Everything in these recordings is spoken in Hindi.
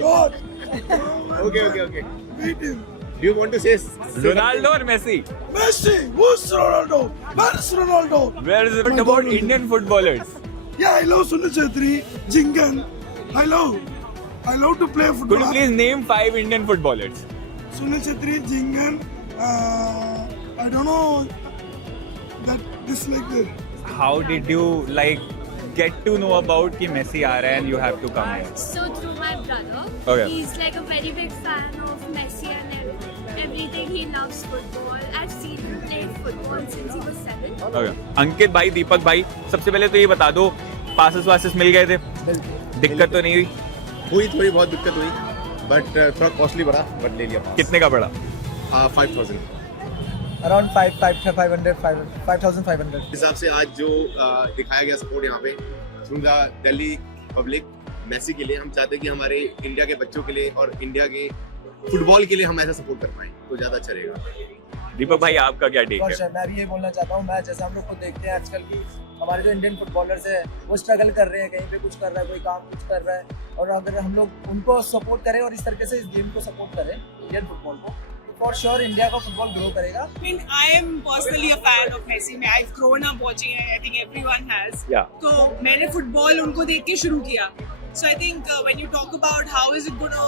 God. Okay. Beat him. Do you want to say Ronaldo or Messi? Messi. Who's Ronaldo? Where is Ronaldo? Where is it My about God. Indian footballers? Yeah, I love Sunil Chhetri, Jingan. I love to play Could football. you please name 5 Indian footballers? Sunil Chhetri, Jingan. I don't know that this like that. How did you get to know about कि Messi आ रहा है and you have to come here? So through my brother, Okay. he's like a very big fan of Messi and everything. He loves football. I've seen him play football since he was 7. Okay. अंकित भाई, दीपक भाई, सबसे पहले तो ये बता दो, पासेस मिल गए थे? दिक्कत तो नहीं हुई? हुई थोड़ी बहुत दिक्कत हुई, बट थोड़ा कॉस्टली पड़ा, बट ले लिया पास। कितने का पड़ा? 5,000 Around 5,500. हिसाब से आज जो दिखाया गया सपोर्ट यहाँ पे through the Delhi public Messi के लिए, हम चाहते हैं कि हमारे इंडिया के बच्चों के लिए और इंडिया के फुटबॉल के लिए हम ऐसा सपोर्ट कर पाएं तो ज्यादा अच्छा रहेगा। दीपक भाई, आपका क्या टेक है? मैं भी ये बोलना चाहता हूँ, मैं जैसे हम लोग खुद देखते हैं आजकल की हमारे जो इंडियन फुटबॉलर्स है वो स्ट्रगल कर रहे हैं, कहीं पे कुछ कर रहा है, कोई काम कुछ कर रहा है, और अगर हम लोग उनको सपोर्ट करें और इस तरीके से इस गेम को सपोर्ट करें, इंडियन फुटबॉल को, फॉर श्योर इंडिया का फुटबॉल ग्रो करेगा। I mean, I am personally a fan of Messi. I've grown up watching it. I think everyone has. Yeah. तो मैंने फुटबॉल उनको देख के शुरू किया. So I think when you talk about how is it going to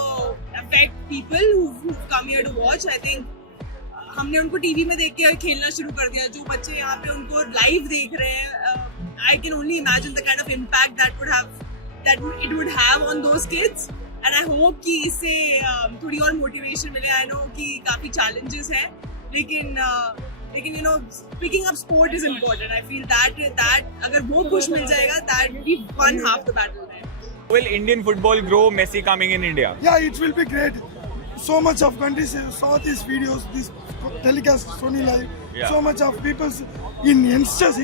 affect people who've come here to watch, I think हमने उनको टीवी में देख के खेलना शुरू कर दिया. जो बच्चे यहाँ पे उनको लाइव देख रहे हैं, I can only imagine the kind of impact that it would have on those kids. And I hope कि इससे थोड़ी और motivation मिले. I know कि काफी challenges हैं, लेकिन you know, picking up sport is important. I feel that अगर वो push मिल जाएगा, that we won half the battle there. Will Indian football grow? Messi coming in India? Yeah, it will be great. So much of countries saw these videos, this telecast Sony Live. Yeah. So much of people, Indian youngsters,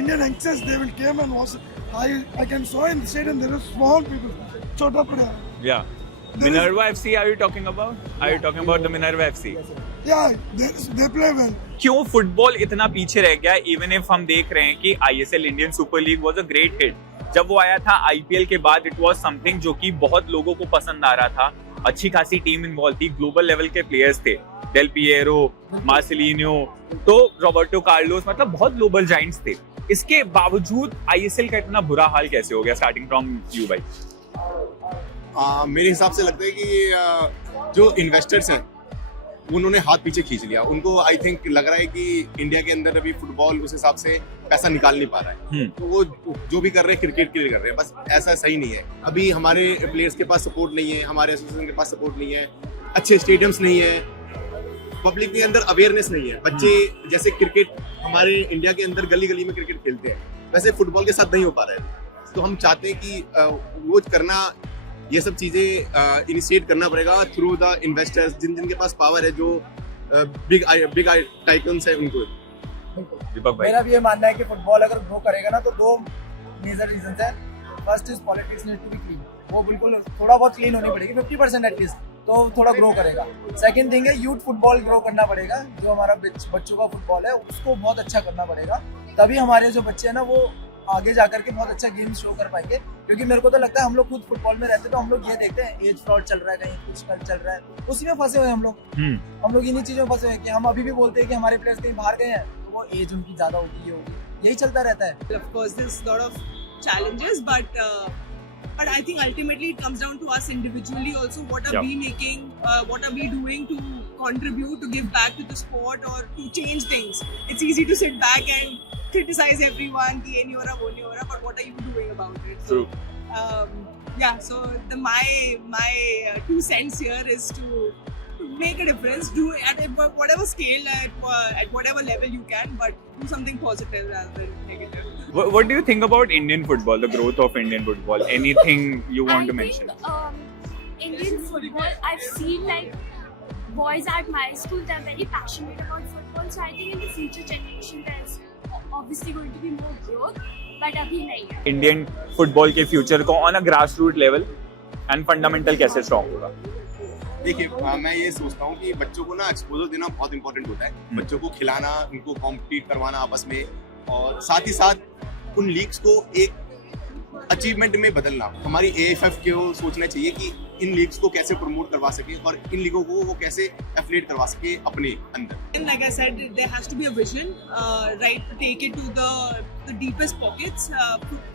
they will come and watch. I can saw in the stadium there are small people, chota pura. Yeah. Minerva FC, are you talking about? Are you talking about the Minerva FC? Yeah, they play well. क्यों फुटबॉल इतना पीछे रह गया? इवन इफ हम देख रहे हैं कि ISL Indian super league was a great hit. जब वो आया था IPL के बाद, इट वाज समथिंग जो कि बहुत लोगों को पसंद आ रहा था. अच्छी खासी टीम इन्वॉल्व थी, ग्लोबल लेवल के प्लेयर्स थे, डेल पिएरो, मार्सेलिनो, तो रॉबर्टो कार्लोस, मतलब बहुत ग्लोबल जायंट्स थे. इसके बावजूद ISL का इतना बुरा हाल कैसे हो गया? स्टार्टिंग फ्रॉम यू भाई. मेरे हिसाब से लगता है कि जो इन्वेस्टर्स हैं उन्होंने हाथ पीछे खींच लिया. उनको आई थिंक लग रहा है कि इंडिया के अंदर अभी फुटबॉल उस हिसाब से पैसा निकाल नहीं पा रहा है. तो वो जो भी कर रहे हैं क्रिकेट के लिए कर रहे हैं, बस ऐसा सही नहीं है. अभी हमारे प्लेयर्स के पास सपोर्ट नहीं है, हमारे एसोसिएशन के पास सपोर्ट नहीं है, अच्छे स्टेडियम्स नहीं है, पब्लिक के अंदर अवेयरनेस नहीं है. बच्चे जैसे क्रिकेट हमारे इंडिया के अंदर गली गली में क्रिकेट खेलते हैं, वैसे फुटबॉल के साथ नहीं हो पा रहा है. तो हम चाहते हैं कि रोज करना, ये सब चीजें इनिशिएट करना पड़ेगा थ्रू द इन्वेस्टर्स, जिनके पास पावर है, जो बिग टाइकन्स है उनको. दीपक भाई, मेरा भी ये मानना है कि फुटबॉल अगर ग्रो करेगा ना तो 2 मेजर रीजंस हैं. First is politics need to be clean. वो बिल्कुल थोड़ा बहुत क्लीन होनी पड़ेगी, 50% एटलीस्ट, तो थोड़ा ग्रो करेगा. सेकंड थिंग है यूथ फुटबॉल ग्रो करना पड़ेगा. जो हमारा बच्चों का फुटबॉल है उसको बहुत अच्छा करना पड़ेगा, तभी हमारे जो बच्चे हैं ना वो आगे जाकर के बहुत अच्छा गेम शो कर पाएंगे. क्योंकि मेरे को तो लगता है हम लोग खुद फुटबॉल में रहते तो हम लोग ये देखते हैं एज फ्रॉड चल रहा है, कहीं कुछ चल रहा है, उसी में फंसे हुए हैं हम लोग. हम लोग इन्हीं चीजों में फंसे हुए हैं कि हम अभी भी बोलते हैं कि हमारे प्लेयर्स कहीं बाहर गए हैं तो वो एज उनकी ज्यादा होगी, ये होगी, यही चलता रहता है. Of course, there's a lot of challenges, but I think ultimately it comes down to us individually also. What are we making? What are we doing to contribute, to give back to the sport or to change things? It's easy to sit back and criticize everyone कि ये नहीं हो रहा, वो नहीं हो रहा, but what are you doing about it? True. Yeah, so my 2 cents here is to make a difference. Do at whatever scale, at whatever level you can, but do something positive rather than negative. What do you think about Indian football, the growth of Indian football? Anything you want to mention? Indian football, I've seen like boys at my school, they're very passionate about football. So I think in the future generation there's obviously going to be more growth, but अभी नहीं है. इंडियन फुटबॉल के फ्यूचर को on a grass root level and fundamental कैसे स्ट्रॉन्ग होगा? देखिए, मैं ये सोचता हूँ कि बच्चों को ना एक्सपोजर देना बहुत इंपॉर्टेंट होता है. बच्चों को खिलाना, उनको कॉम्पिटिट करवाना आपस में, और साथ ही साथ उन लीग्स को एक अचीवमेंट में बदलना। हमारी AFF को सोचना चाहिए कि इन लीग्स को कैसे प्रमोट करवा सके और इन लीगों को वो कैसे एफिलिएट करवा सके अपने अंदर। And like I said, there has to be a vision, right, to take it to the deepest pockets.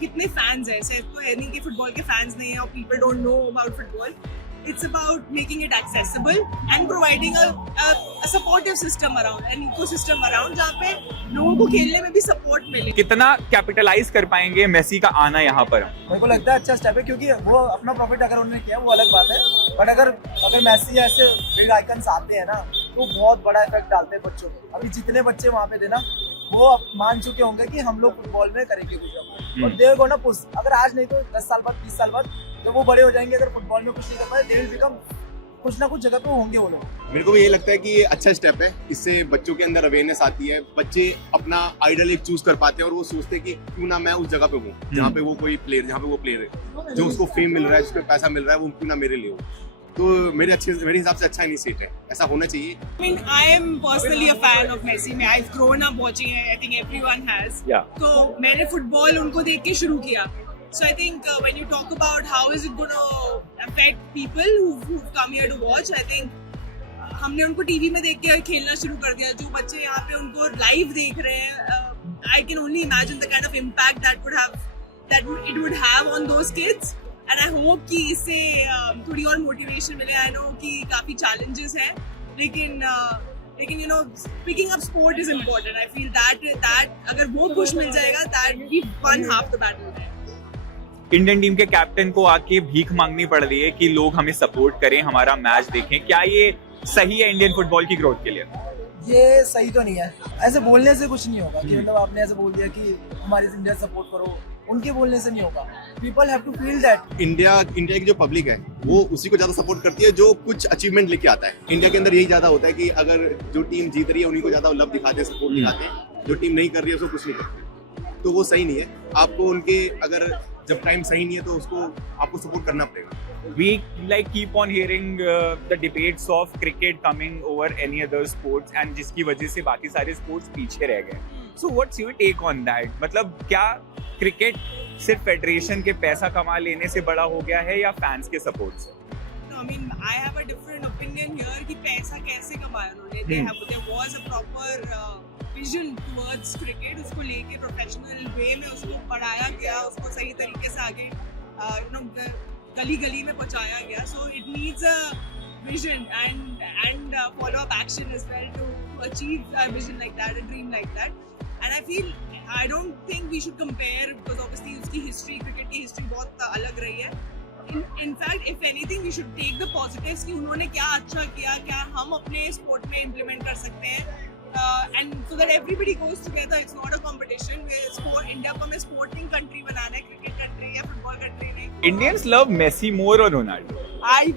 कितने fans हैं? सिर्फ तो है नहीं कि फुटबॉल के fans नहीं हैं और people don't know about football. It's about making it accessible and providing a supportive system around, an ecosystem around जहाँ पे लोगों को खेलने में भी support मिले। कितना कैपिटलाइज कर पाएंगे मेसी का आना यहाँ पर? मेरे को लगता है अच्छा स्टेप है, क्योंकि वो अपना प्रॉफिट अगर उन्होंने किया वो अलग बात है, बट अगर मैसी ऐसे बिग आइकन्स आते हैं ना तो बहुत बड़ा इफेक्ट डालते हैं बच्चों पे। अभी जितने बच्चे वहाँ पे थे ना वो अब मान चुके होंगे कि हम लोग फुटबॉल में करेंगे कुछ, और दे गोना पुश। अगर आज नहीं तो 10 साल बाद 20 साल बाद जब वो बड़े हो जाएंगे, अगर फुटबॉल में कुछ नहीं कर पाए, दे विल बिकम कुछ ना कुछ जगह पे होंगे वो लोग। मेरे को भी ये लगता है कि ये अच्छा स्टेप है, इससे बच्चों के अंदर अवेयरनेस आती है, बच्चे अपना आइडल एक चूज कर पाते हैं और वो सोचते हैं कि क्यों ना मैं उस जगह पे हूँ जहाँ पे वो प्लेयर है, जो उसको फेम मिल रहा है, जिसको पैसा मिल रहा है, वो क्यों ना मेरे लिए हो। तो मेरे हिसाब से अच्छा इनिशिएटिव है, ऐसा होना चाहिए। I mean, I am personally a fan of Messi. I've grown up watching it. I think everyone has. Yeah. तो मैंने फुटबॉल उनको देख के शुरू किया. So I think when you talk about how is it going to affect people who've come here to watch, I think हमने उनको टीवी में देख के खेलना शुरू कर दिया। जो बच्चे यहाँ पे उनको लाइव देख रहे हैं, I can only imagine the kind of impact that it would have on those kids. And I hope कि इससे थोड़ी और motivation मिले। I know कि काफी challenges हैं, लेकिन you know picking up sport is important. I feel that अगर वो push मिल जाएगा, that we've won half the battle there. Indian team के कैप्टन को आके भीख मांगनी पड़ रही है कि लोग हमें सपोर्ट करें, हमारा मैच देखें। क्या ये सही है इंडियन फुटबॉल की ग्रोथ के लिए? ये सही तो नहीं है। ऐसे बोलने से कुछ नहीं होगा कि मतलब आपने ऐसे बोल दिया कि हमारी इंडिया सपोर्ट करो, उनके बोलने से नहीं होगा। People have to feel that. India की जो पब्लिक है वो उसी को ज्यादा सपोर्ट करती है जो कुछ अचीवमेंट लेके आता है। इंडिया के अंदर यही ज्यादा होता है कि अगर जो टीम जीत रही है उन्हीं को ज्यादा लव दिखाते हैं, सपोर्ट दिखाते हैं, जो टीम नहीं कर रही है उसको कुछ नहीं करते। तो वो सही नहीं है। आपको उनके अगर जब टाइम सही नहीं है तो उसको आपको सपोर्ट करना पड़ेगा। We like keep on hearing the debates of cricket coming over any other sports and जिसकी वजह से बाकी सारे sports पीछे रह गए। So what's your take on that? मतलब क्या क्रिकेट सिर्फ फेडरेशन के पैसा कमा लेने से बड़ा हो गया है या फैंस के सपोर्ट से? No, I mean I have a different opinion here कि पैसा कैसे कमाया उन्होंने। There was a proper vision towards cricket, उसको लेके प्रोफेशनल वे में उसको पढ़ाया गया, उसको सही तरीके से आगे गली गली में पहुंचाया गया। So it needs a vision and follow up action as well to achieve a vision like that, a dream like that. And I don't think we should compare because obviously उसकी history, cricket की history बहुत अलग रही है। In fact, if anything, we should take the positives कि उन्होंने क्या अच्छा किया, क्या हम अपने sport में implement कर सकते हैं, and so that everybody goes together. It's not a competition. India को हमें sporting country बनाना है, cricket country या football country नहीं। Indians love Messi more or Ronaldo?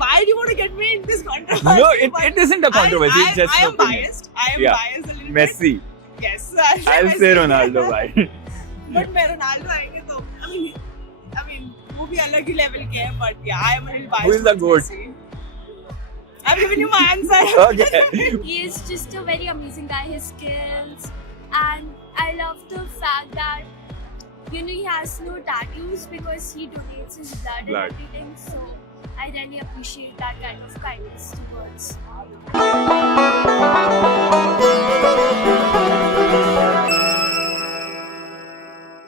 Why do you want to get me in this controversy? No, it isn't a controversy. It's just I an am opinion. biased. I am Yeah. biased a little Messi. bit. Yes. I'll say Ronaldo, bhai. But मैं Ronaldo आएंगे तो I mean वो भी अलग ही level के हैं, but yeah, I am a little biased. Who is the towards GOAT? Messi. I've given you my answer. Okay. He is just a very amazing guy. His skills, and I love the fact that he has no tattoos because he donates his blood and Blood. everything. So I really appreciate that kind of kindness towards.